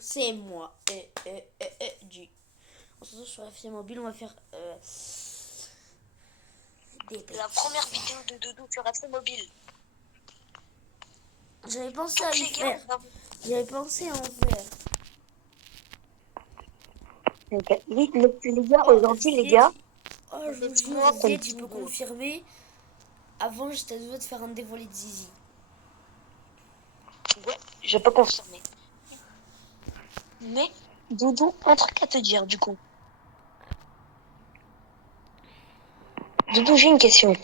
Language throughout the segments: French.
C'est moi. On se retrouve sur FC Mobile, on va faire La première vidéo de Doudou sur FC Mobile. J'avais pensé Donc à y les faire. gars, J'avais pensé à en faire. oui, les gars, Oh, aujourd'hui, les Z. gars, Oh, je vous avec jure, moi Z, contre je peux Doudou. confirmer. Avant, j'étais à deux doigts de faire un dévoilé de Zizi. Ouais, je peux confirmer. Mais Doudou, un truc à te dire du coup. Doudou, j'ai une question.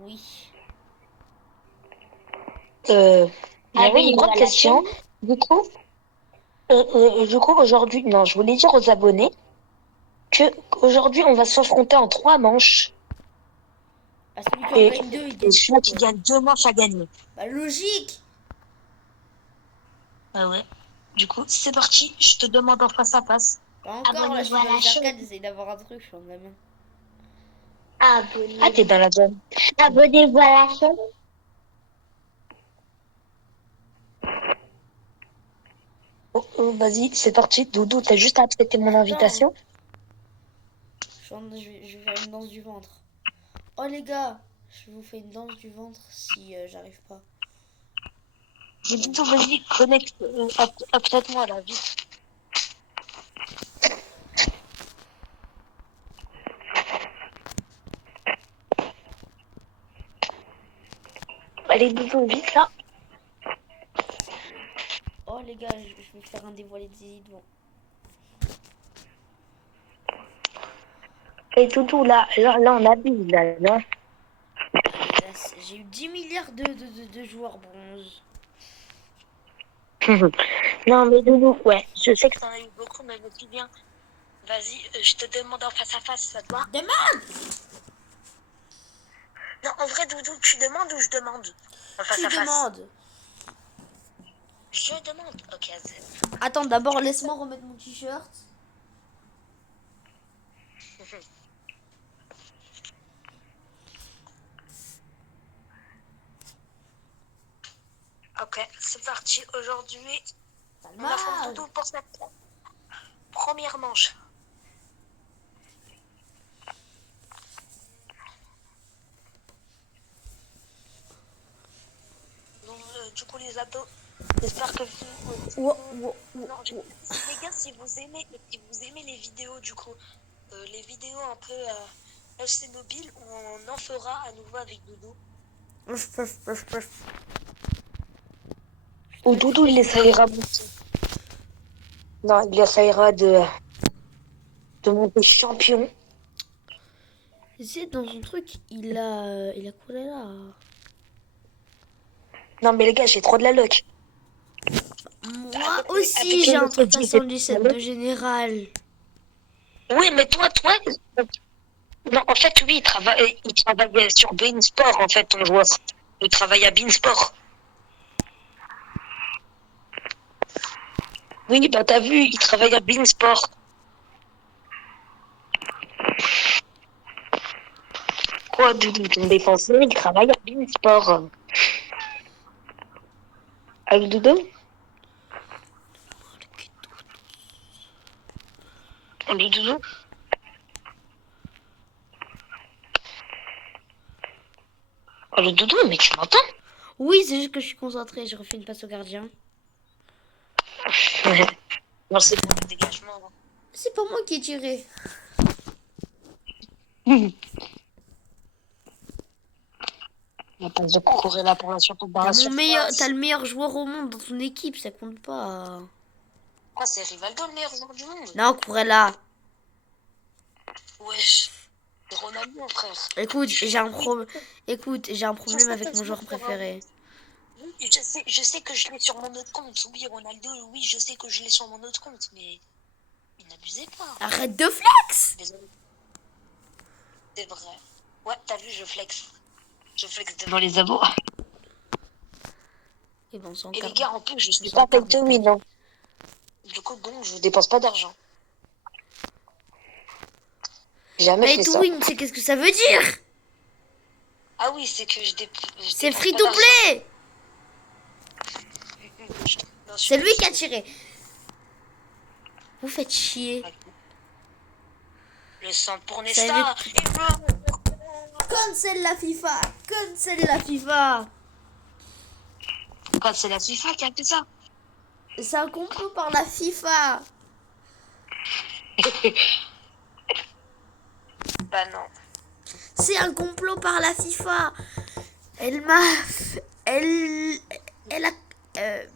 Oui. J'avais une grande question. Du coup, aujourd'hui, non, je voulais dire aux abonnés que aujourd'hui, on va s'affronter en 3 manches. Ah, celui qui en Et, gagne deux, il et gagne celui tout, qui quoi. gagne 2 manches à gagner. Bah, logique. Ah ouais. Du coup, c'est parti. Je te demande en face à face. Pas encore, là, je Abonnez-vous suis à dans la les chaîne. arcades, j'essaye d'avoir un truc, je suis en la main. Ah, t'es dans la zone. Abonnez-vous à la chaîne. Vas-y, c'est parti. Doudou, t'as juste à accepter mon Attends, invitation. je vais faire une danse du ventre. Oh, les gars, je vous fais une danse du ventre si j'arrive pas. Doudou, vas-y, connecte. Update-moi là, vite. Allez, Doudou, vite là. Oh, les gars, je vais faire un dévoilé de Zizi devant. Et Doudou, là, on abuse, là. Là, j'ai eu 10 milliards de joueurs bronze. Non, mais Doudou, ouais, je sais que t'en as eu beaucoup, mais vas-y, bien. Vas-y, je te demande en face à face, ça te va? Demande. Non, en vrai, Doudou, tu demandes ou je demande? En face Tu à face. demandes. Je demande. Ok, Attends, d'abord, laisse-moi remettre mon t-shirt. ok, c'est parti. Aujourd'hui, on affronte Salma. Doudou pour cette première manche. Donc, du coup, les ados, j'espère que vous... Non, les gars, si vous aimez les vidéos, du coup, les vidéos un peu FC Mobile, on en fera à nouveau avec Doudou. Ou Doudou, il essayera. Non, il essayera de monter champion. C'est dans son truc, il a coulé là. Non, mais les gars, j'ai trop de la luck. Moi aussi, j'ai un truc à 117 de général. Oui, mais toi. Non, en fait, oui, il travaille sur Beansport, en fait, ton joueur. Il travaille à Beansport. Oui, bah t'as vu, il travaille à Beansport. Quoi, Doudou, ton défenseur, il travaille à Beansport. Allô, Doudou? Allô, Doudou? Allô, Doudou, mais tu m'entends? Oui, c'est juste que je suis concentrée, je refais une passe au gardien. Non, c'est pour le dégagement. C'est pas moi qui ai tiré. La passe de concours est là pour la surtout dans T'as la surface. le meilleur joueur au monde dans ton équipe, ça compte pas. Quoi, c'est Rivaldo le meilleur joueur du monde? Non, Courella. Wesh, c'est Ronaldo, frère. Écoute, Oui, j'ai un je problème sais avec que mon je l'ai joueur sur préféré. oui, je sais que je l'ai sur mon autre compte. Oui, Ronaldo, oui, je sais que je l'ai sur mon autre compte, mais n'abusez pas. Arrête de flex. Désolé, c'est vrai. Ouais, t'as vu, je flex. Je flex devant les abos. Et bon, sans Et les carte. gars, en plus, je suis Sans pas pay carte de to win, paye. hein. Du coup, donc, je dépense pas d'argent. Jamais Pay fait to ça. win, c'est qu'est-ce que ça veut dire? Ah oui, c'est que je C'est dépense free pas to d'argent. play. C'est lui qui a tiré. Vous faites chier. Le sang pour Ça Nesta. Cancel la FIFA. Cancel la FIFA. Quand c'est la FIFA qui a fait ça. C'est un complot par la FIFA. Bah non. C'est un complot par la FIFA. Elle m'a... Elle a... elle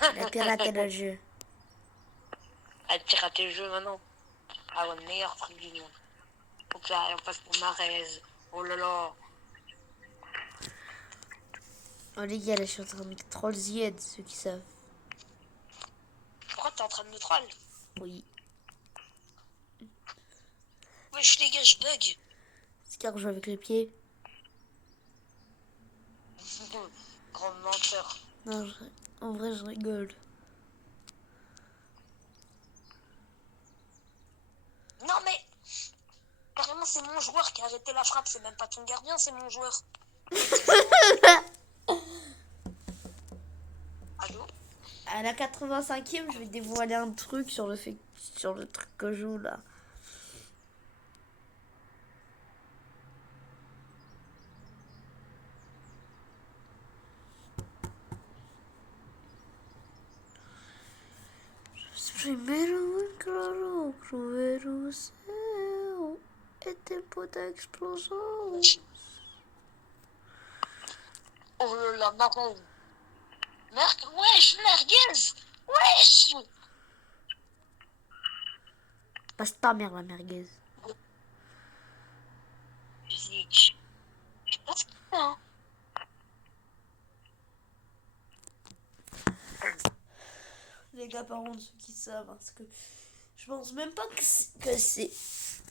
a piraté le jeu. Elle a piraté le jeu maintenant. Ah ouais, meilleur truc du monde. Donc là, on passe pour Marez. Oh là là. Oh les gars, là je suis en train de troll Zied, ceux qui savent. Pourquoi t'es en train de me troll? Oui. Wesh les gars, je bug. C'est car je joue avec les pieds. Grand menteur. Non, en vrai je rigole. Non mais... Carrément c'est mon joueur qui a arrêté la frappe. C'est même pas ton gardien, c'est mon joueur. Allô? À la 85e, je vais dévoiler un truc sur le truc que je joue là. Primeiro claro, cruel céu é tempo da explosão. Oh là là, marron. Wesh, merguez. Wesh. Passe ta mère la merguez. Musique. Je sais pas ce qu'il fait, hein. Les gars, par contre, ceux qui savent, parce que je pense même pas que c'est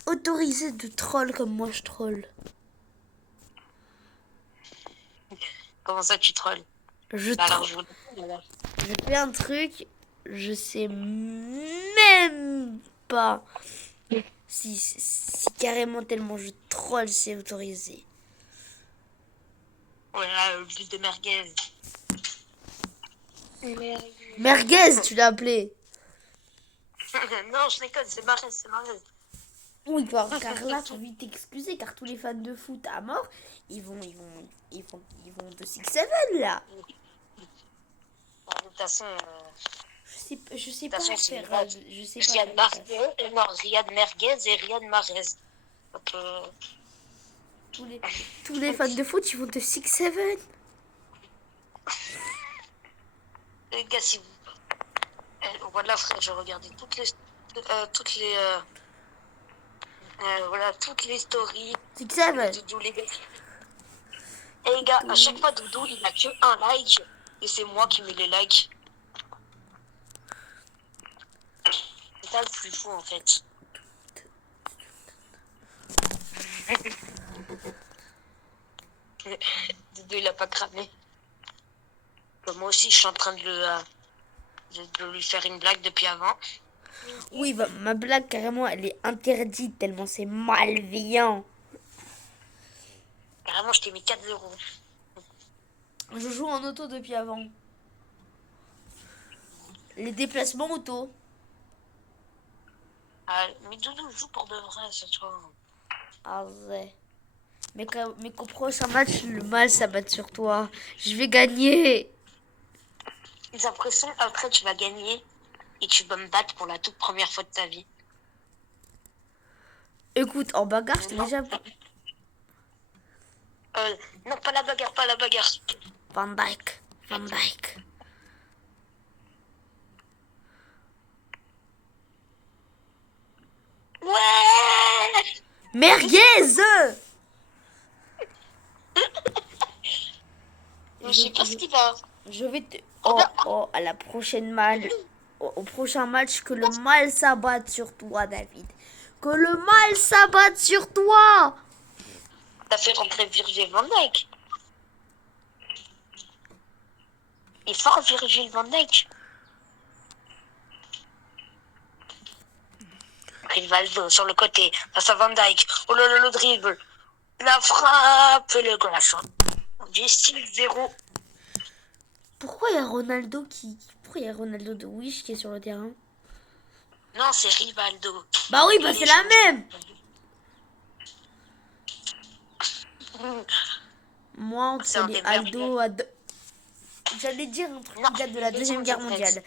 autorisé de troll comme moi je troll. Comment ça tu trolls? Je Bah alors troll. je Je fais un truc, je sais même pas si carrément tellement je troll c'est autorisé. Voilà, le but de merguez. Merguez, tu l'as appelé. Non, je déconne, c'est Marez, c'est Marez. Oui, car là, j'ai envie de t'excuser, car tous les fans de foot à mort, ils vont de 6-7 là. De toute façon, Je sais pas façon, faire. c'est Je sais pas. Riyad Marguez, non, Riyad Merguez et Riyad Marez. Donc, Tous les fans de foot, ils vont de 6-7. les gars, si vous... voilà, frère, je regardais toutes les stories. 6-7. Doudou, les gars. Et les gars, à chaque fois, Doudou, il a que un like. Et c'est moi qui mets les likes. C'est ça le plus fou, en fait. Doudou, il a pas cramé. Moi aussi, je suis en train de lui faire une blague depuis avant. Oui, bah, ma blague, carrément, elle est interdite tellement c'est malveillant. Carrément, je t'ai mis 4-0. Je joue en auto depuis avant. Les déplacements auto. Ah, mais Doudou joue pour de vrai, cette fois. Ah ouais. Mais qu'au prochain match, le mal s'abatte sur toi. Je vais gagner. J'ai l'impression après tu vas gagner et tu vas me battre pour la toute première fois de ta vie. Écoute, en bagarre, je t'ai déjà... Non, pas la bagarre, pas la bagarre. Van Dyke. Van Dyke. Ouais. Merguez. Je sais pas ce qu'il va. Je vais te... Oh, à la prochaine mal... Au prochain match, que le mal s'abatte sur toi, David. Que le mal s'abatte sur toi. T'as fait rentrer Virgil van Dijk. Il est fort, Virgil van Dijk. Rivaldo sur le côté, face à Van Dijk. Oh là là, le dribble. La frappe et le glaçon. Du 6-0. Pourquoi il y a Ronaldo Pourquoi il y a Ronaldo de Wish qui est sur le terrain? Non, c'est Rivaldo. Bah oui, bah c'est la même. Moi, C'est entre un les des Aldo, j'allais dire un truc qui date de la Deuxième Guerre mondiale.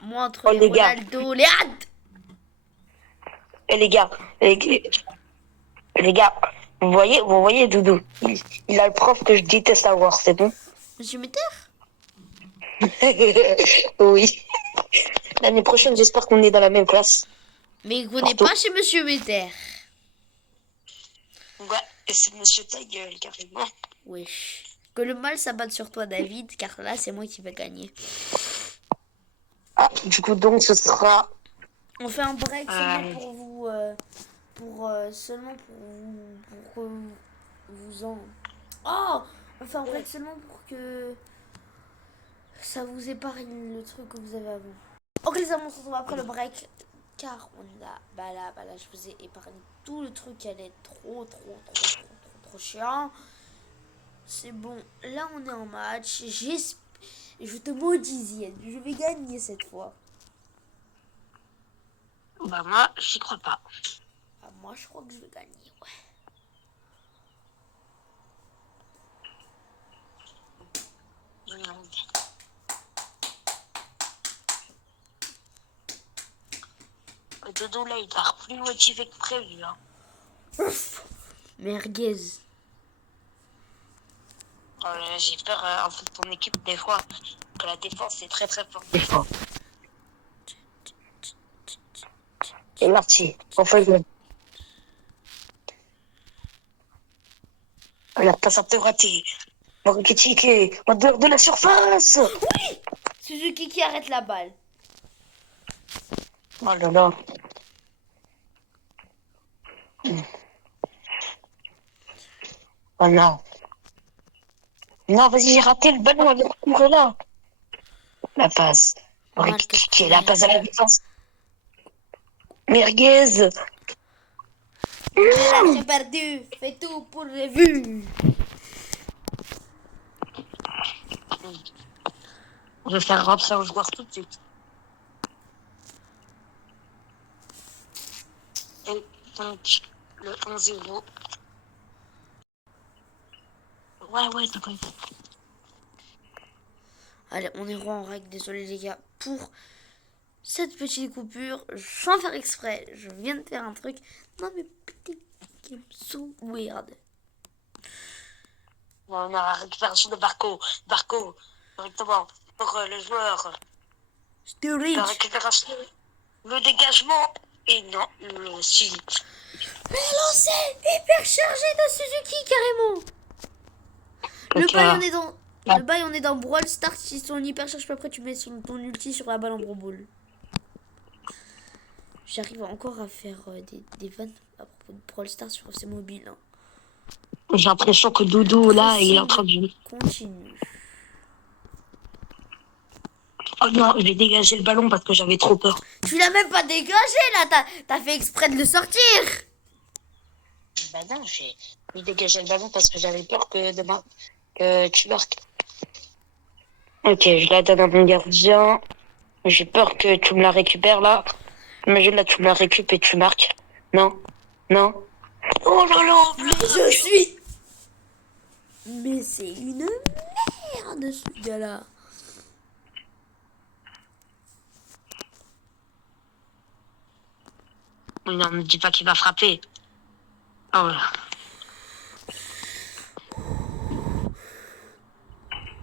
Moi, entre Oh, les les gars. Ronaldo, les Had. Et les gars, les gars, vous voyez Doudou, il a le prof que je déteste avoir, c'est bon? Monsieur Metter? Oui. L'année prochaine, j'espère qu'on est dans la même classe. Mais il connaît Surtout. pas chez Monsieur Metter. Ouais, et c'est Monsieur ta gueule, carrément. Wesh. Que le mal s'abatte sur toi, David, car là, c'est moi qui vais gagner. Ah, du coup, donc, ce sera... On fait un break seulement pour vous... seulement pour que vous en... Oh, on fait un break seulement pour que ça vous épargne le truc que vous avez avant. Ok les amis, on se retrouve après le break. Car on a... Bah là, je vous ai épargné tout le truc qui allait être trop chiant. C'est bon, là on est en match. Je te maudis, Zied. Je vais gagner cette fois. Bah moi, j'y crois pas. Ah, moi je crois que je vais gagner, ouais. Dodo, là, il part plus motivé que prévu. Hein. Ouf. Merguez. Oh, j'ai peur en fait de ton équipe des fois. Que la défense est très très forte des fois. Et Marty, enfin il la passe un peu ratée. Marketing, en dehors de la surface. Oui. Suzuki qui arrête la balle. Oh là là. Oh non. Non, vas-y, j'ai raté le ballon avec le là. La passe. Marketing, la passe à la défense. Merguez. Relâche perdu. Fais tout pour les vues. On va faire rentrer un joueur tout de suite. Et donc, le 1-0. Ouais, t'as compris. Allez, on est roi en règle. Désolé les gars pour cette petite coupure. Sans faire exprès. Je viens de faire un truc. Non mais putain, game so weird. On a la récupération de Barco. Barco, directement, pour le joueur. Still La rich. récupération, le dégagement. Et non, le si. Mais lancé hyper chargé de Suzuki carrément. Le bail on est dans Brawl Stars. Si son hyper charge, après tu mets ton ulti sur la balle en brouboule. J'arrive encore à faire des vannes à propos de Brawl Stars sur ses mobiles. Hein. J'ai l'impression que Doudou, là, il est en train de... Continue. Oh non, j'ai dégagé le ballon parce que j'avais trop peur. Tu l'as même pas dégagé là. T'as fait exprès de le sortir. Bah non, j'ai dégagé le ballon parce que j'avais peur que demain, que tu marques. Ok, je la donne à mon gardien. J'ai peur que tu me la récupères là. Imagine là, tu me la récupères et tu marques. Non, non. Oh là là, Je suis. Mais c'est une merde ce gars-là. Non, ne dis pas qu'il va frapper. Oh là.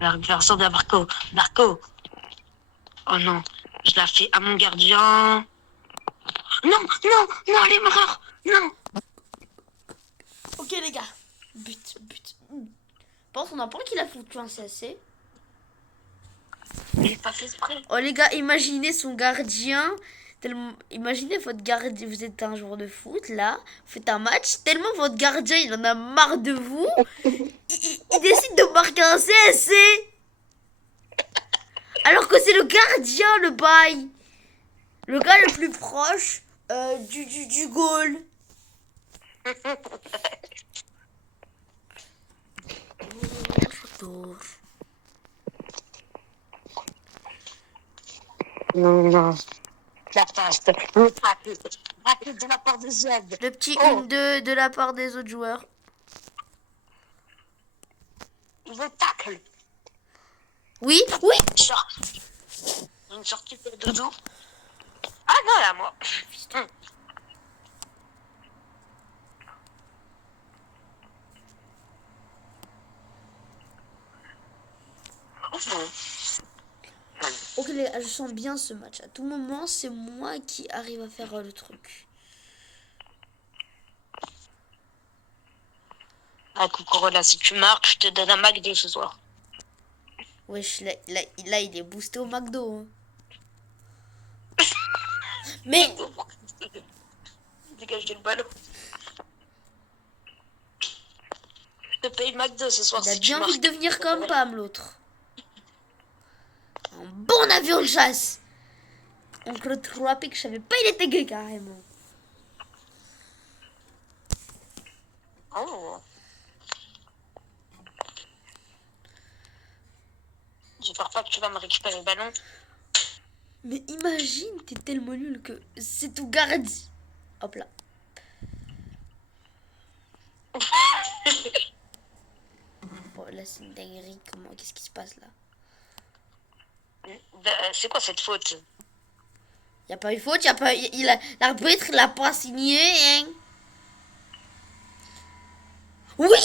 La récupération de Barco. Barco. Oh non, je la fais à mon gardien. Non, les morts. Non. Ok les gars. But. Pense on a pas qu'il a foutu un CSC. J'ai pas fait exprès. Oh les gars, imaginez son gardien. Imaginez votre gardien, vous êtes un joueur de foot là, vous faites un match, tellement votre gardien il en a marre de vous, il décide de marquer un CSC. Alors que c'est le gardien le bail. Le gars le plus proche du goal. Non, non. La passe. Le tacle. Tacle de la part de Zed. Le petit Oh. 1-2 de la part des autres joueurs. Le tacle. Oui, oui. Une sortie pour Dodo. Ah non, là, moi. Ok les gars, je sens bien ce match. À tout moment, c'est moi qui arrive à faire le truc. Ah, coucou, là, si tu marques, je te donne un McDo ce soir. Wesh, là, il est boosté au McDo. Hein. Mais Dégage le ballon. Je te paye McDo ce soir il a si tu bien envie marques. de devenir comme Pam, l'autre. Un bon avion de chasse. Oncle Troapé que je savais pas il était gay carrément. Oh. J'espère pas que tu vas me récupérer le ballon. Mais imagine, t'es tellement nul que c'est tout gardi. Hop là. Bon, là, c'est une dinguerie. Qu'est-ce qui se passe là? C'est quoi cette faute? Y a pas eu faute, y a pas. L'arbitre, il a pas signé, hein? Oui!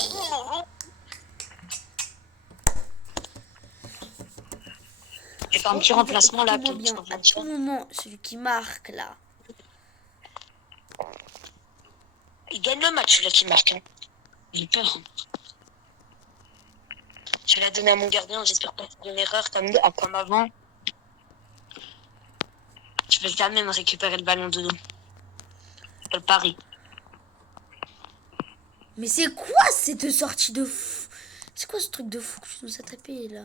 Tu fais un petit remplacement là. Bien. À tout moment, celui qui marque là. Il gagne le match, celui-là qui marque. Hein. J'ai peur. Je vais la donner à mon gardien, j'espère pas faire une erreur comme avant. Je vais jamais me récupérer le ballon de dos. Le pari. Mais c'est quoi cette sortie de fou? C'est quoi ce truc de fou que tu nous as tapé là?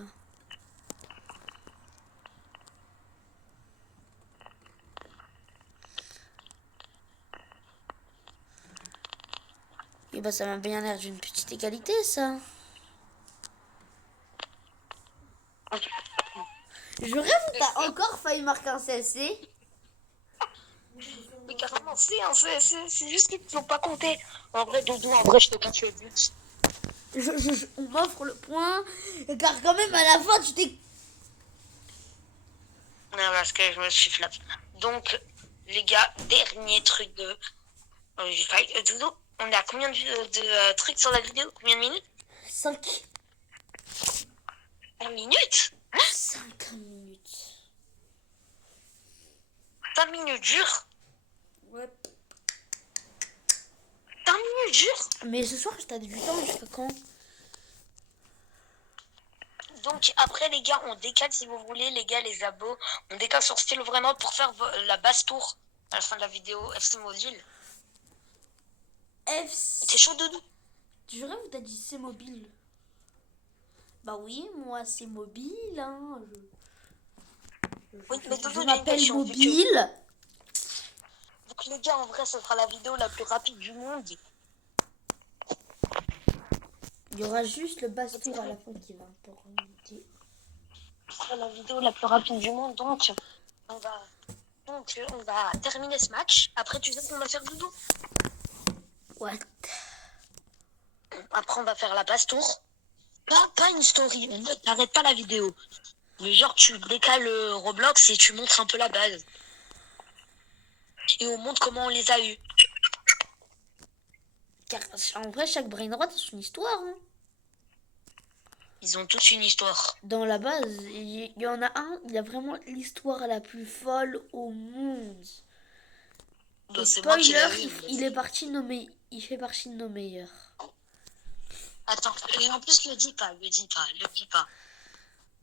Et bah ça m'a bien l'air d'une petite égalité ça. Je rêve que t'as encore failli marquer un CSC. Mais carrément, c'est juste qu'ils ne l'ont pas compté. En vrai, Doudou, en vrai, je te compte le but. On m'offre le point. Car quand même à la fin tu t'es... Non, parce que je me suis flappé. Donc, les gars, dernier truc de... j'ai failli... Doudou, on est à combien de trucs sur la vidéo? Combien de minutes? 5. 1 minute? 5 minutes. 5 minutes dur? Ouais. 5 minutes dur? Mais ce soir, t'as du temps jusqu'à quand? Donc après les gars, on décale si vous voulez, les gars, les abos. On décale sur style vraiment pour faire la basse tour à la fin de la vidéo FC Mobile. T'es chaud Doudou? Tu rêves ou t'as dit c'est mobile? Bah oui, moi c'est mobile. Hein. Oui, mais Doudou, Je m'appelle mobile. Donc les gars, en vrai, ce sera la vidéo la plus rapide du monde. Il y aura juste le basse-tour à la fin qui va importer. Ce sera la vidéo la plus rapide du monde, donc on va terminer ce match. Après, tu sais ce qu'on va faire, Doudou? What? Après, on va faire la passe tour. Pas une story, on ne t'arrête pas la vidéo. Mais genre, tu décales Roblox et tu montres un peu la base. Et on montre comment on les a eus. Car en vrai, chaque brain rot a son histoire. Hein. Ils ont tous une histoire. Dans la base, il y en a un, il a vraiment l'histoire la plus folle au monde. Bah, Spoiler, il est parti de il fait partie de nos meilleurs. Attends, et en plus, le dis pas.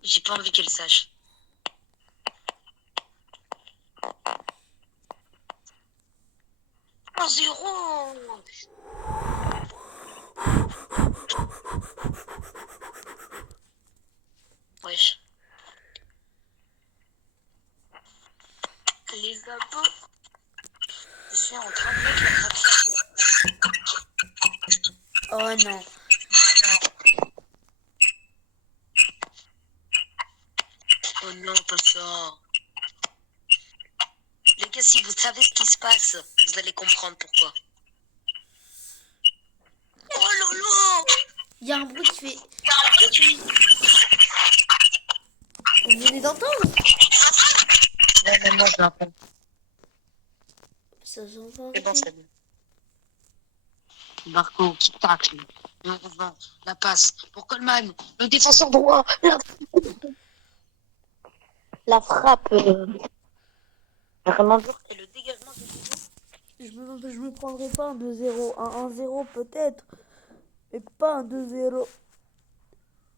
J'ai pas envie qu'elle sache. Oh, 0. Wesh. Les abos. Je suis en train de mettre la traction. Oh non. Oh non, pas ça. Les gars, si vous savez ce qui se passe, vous allez comprendre pourquoi. Oh lolo! Il y a un bruit qui fait... Vous venez d'entendre? Ouais, mais moi je l'entends. Ça s'entend. C'est bon, c'est bon. Marco qui tacle. Le mouvement, la passe pour Coleman, le défenseur droit. La frappe. Vraiment dur. Et le dégagement de Doudou. Je me prendrai pas un 2-0. Un 1-0 peut-être. Mais pas un 2-0.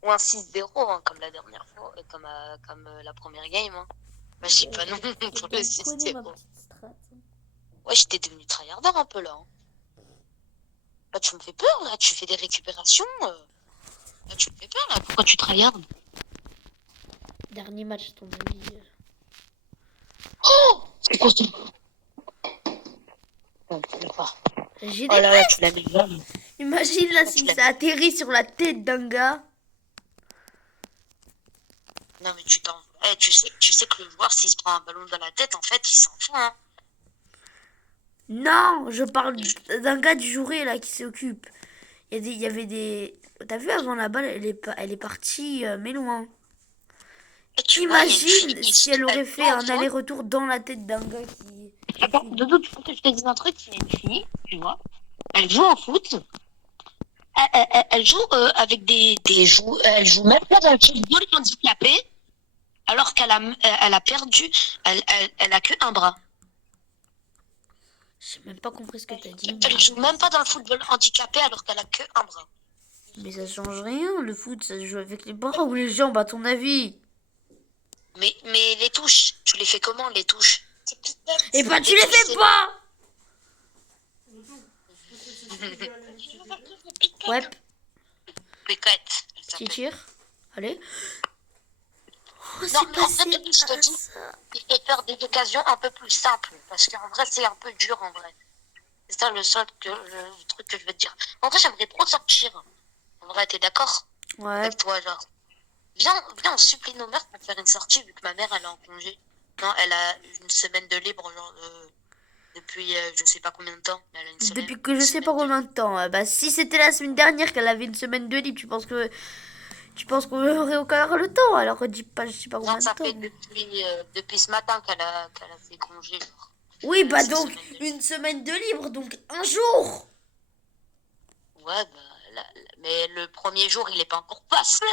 Ou un 6-0, hein, comme la dernière fois, comme la première game. Hein. Bah, je sais pas non pour le 6-0. Ouais, j'étais devenu tryharder un peu là. Hein. Là, tu me fais peur, là, tu fais des récupérations. Là, tu me fais peur, là. Pourquoi tu tryhardes? Dernier match, ton avis. Oh! C'est quoi ce... J'ai Oh des... là là, tu l'as mis là. Imagine là si ça atterrit sur la tête d'un gars. Non, mais tu t'en... Eh, tu sais que le joueur, s'il se prend un ballon dans la tête, en fait, il s'en fout, hein. Non, je parle d'un gars du jouet là qui s'occupe. Il y avait des... T'as vu avant la balle, elle est partie, mais loin. Et tu vois, Imagine si elle aurait fait un aller-retour dans la tête d'un gars qui... Attends, Dodo, tu veux que je te dise un truc? C'est une fille, tu vois. Elle joue au foot. Elle joue avec des joues. Elle joue même pas dans le football handicapé. Alors qu'elle elle a perdu. Elle a que un bras. J'ai même pas compris ce que t'as dit. Elle joue même pas dans le football handicapé alors qu'elle a que un bras. Mais ça change rien, le foot, ça se joue avec les bras ou les jambes, à ton avis? Mais les touches, tu les fais comment, les touches? Eh ben, tu les fais pas! Ouais. Pécette. Tu tires. Allez. Oh, Non, mais en fait, je te dis, il faut faire des occasions un peu plus simples. Parce qu'en vrai, c'est un peu dur, en vrai. C'est ça le truc que je veux te dire. En vrai, j'aimerais trop sortir. En vrai, t'es d'accord? Ouais. Avec toi, genre. Viens, on supplie nos mères pour faire une sortie, vu que ma mère, elle est en congé. Non, elle a une semaine de libre, genre, depuis je sais pas combien de temps. Mais elle a une semaine, Depuis que je sais pas combien de temps. Bah, si c'était la semaine dernière qu'elle avait une semaine de libre, tu penses qu'on aurait encore le temps? Alors, dis pas, je sais pas combien non, de ça temps. fait depuis ce matin qu'elle a fait congé, genre. Oui, bah donc, une semaine de libre, donc un jour. Ouais, bah, mais le premier jour, il est pas encore passé.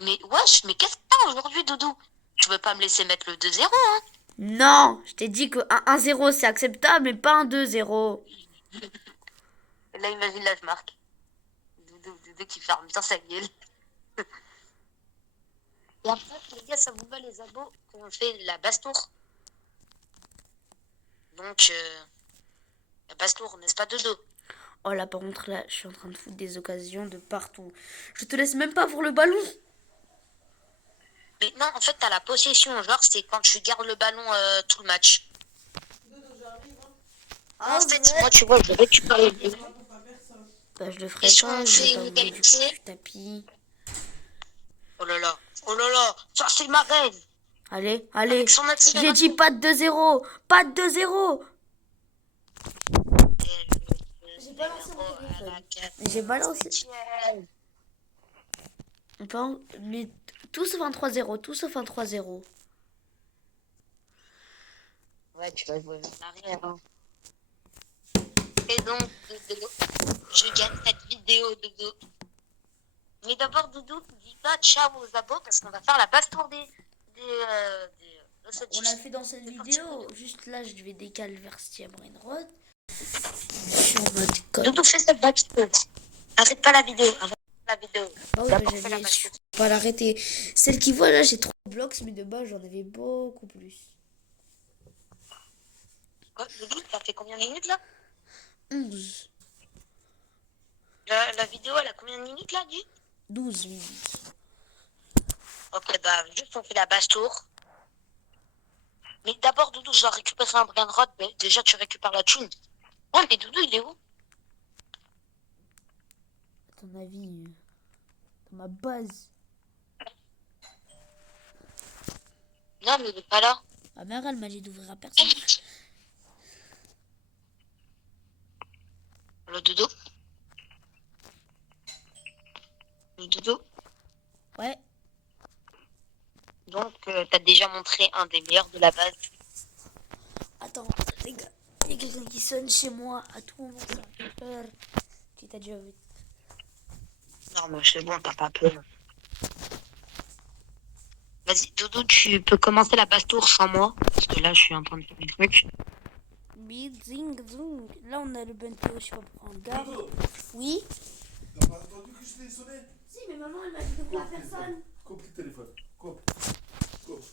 Mais wesh, mais qu'est-ce que t'as aujourd'hui, Doudou? Tu veux pas me laisser mettre le 2-0, hein? Non, je t'ai dit que un 1-0 c'est acceptable, mais pas un 2-0. Là, imagine, là, je marque. Doudou qui ferme bien sa gueule. Et après, les gars, ça vous va les abos quand on fait la basse-tour? Donc, la basse-tour, n'est-ce pas, Dodo? Oh là, par contre, là, je suis en train de foutre des occasions de partout. Je te laisse même pas voir le ballon. Mais non, en fait, t'as la possession. Genre, c'est quand tu gardes le ballon tout le match. Ah, en fait, moi, tu vois, je récupère le ballon. Bah, je le ferai Et si pas, on je fait vais pas une voler égalité... du tapis. Oh là là, ça c'est ma reine. Allez, Avec son j'ai accélération. dit pas de 2-0, pas de 2-0. J'ai balancé mon téléphone. J'ai balancé. Mais tout sauf un 3-0, tout sauf un 3-0. Ouais, tu vas jouer en arrière. Hein. Et donc, Dodo, je gagne cette vidéo, Dodo. Mais d'abord, Doudou, dis pas ciao aux abos parce qu'on va faire la basse-tour des On l'a fait dans cette vidéo. Juste là, je vais décaler vers Stia Brainrod. Je suis en mode code. Doudou, fais cette basse-tour. Arrête pas la vidéo. Arrête pas la vidéo. Bah oui, mais j'allais pas l'arrêter. Celle qui voit là, j'ai 3 blocs, mais de base, j'en avais beaucoup plus. Quoi, Doudou, t'as fait combien de minutes là? 11. La vidéo, elle a combien de minutes là, dis? 12 minutes. Ok, bah, juste on fait la basse-tour. Mais d'abord, Doudou, je dois récupérer un brainrod. Mais déjà, tu récupères la thune. Ouais, mais Doudou, il est où? À ton avis, dans ma base. Non, mais il est pas là. Ma mère, elle m'a dit d'ouvrir à personne. Allô, Dodo? Dodo? Ouais. Donc, t'as déjà montré un des meilleurs de la base. Attends, les gars, il y a quelqu'un qui sonne chez moi à tout moment, ça me fait peur. Tu t'as déjà vu. Non, mais c'est bon, t'as pas peur. Vas-y, Dodo, tu peux commencer la basse-tour sans moi. Parce que là, je suis en train de faire des trucs. Zing, zing. Là, on a le bento, je sais pas pourquoi on garde. Oui. T'as pas entendu que je t'ai sonné? Si, mais maman, elle m'a dit de voir personne. Coupe le téléphone. Coupe. Coupe.